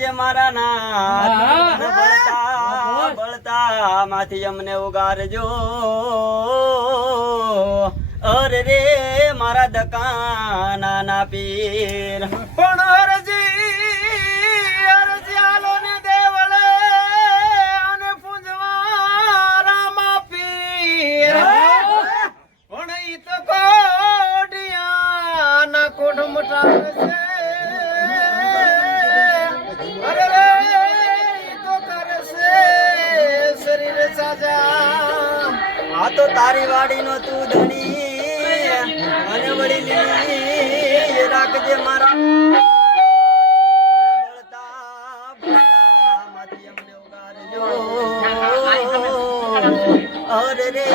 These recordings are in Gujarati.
રાખજે મારા નાથ. અને બળતા બળતા માથી અમને ઉગારજો. અરે રે મારા દકાના ના પીર. પણ અરજી અરજી આલો ને દેવળે અને પૂજવા રામા પીર પણ ઈ તો કોડિયા ના કોઢ મટાવે તો તારી વાડીનો તું ધણી અને વળી લીલી રાખજે મારા અરે રે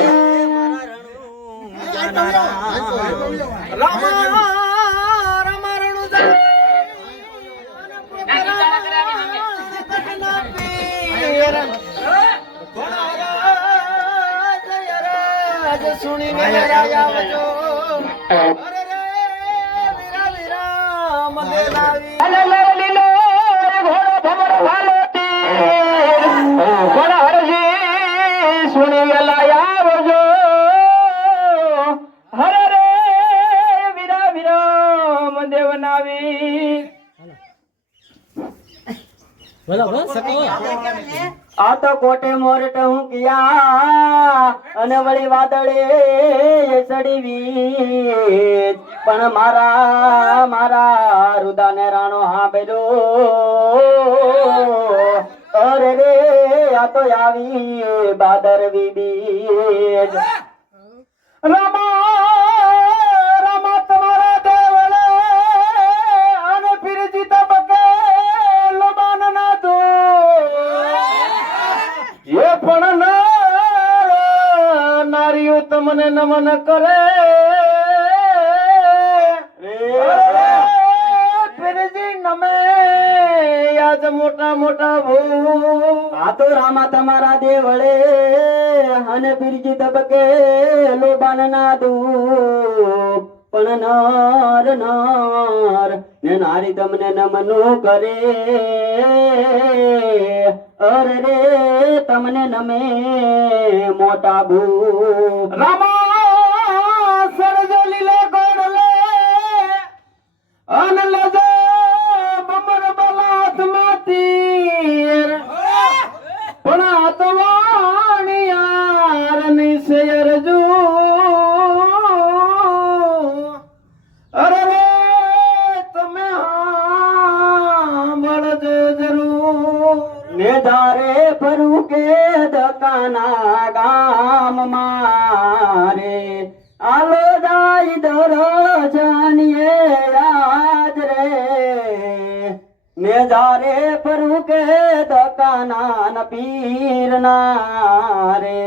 મારા રણુ. રામા સુણીને વજો અરે આ તો કોટે મોરટ હું કિયા અને વળી વાદળે સડી પણ મારા મારા રુદાને રાણો હા બેલો અરે રે આ તો આવી બાદર બીબી રમા નારીઓ તમને નમન કરે. ફિરજી નમે. આજ મોટા મોટા ભૂ આ તો રામા તમારા દેવળે. અને બીરજી તબકે લોબાન ના દૂપ. પણ નાર નર નારી તમને નમનું કરે. અરે તમને નમે મોટા ભૂ રામા સરજો લીલે ગોડલે અન લજે બમર બલાત માતીર પણ આ તો વાણિયારની શેરજુ અરે રે તમે સાંભળજો જરૂર ને ધારે ફરું કે દકાના ગામ મારે આલો જાય દરજનીએ યાદ રે. ને જારે ફરું કે દકાના પીર ના રે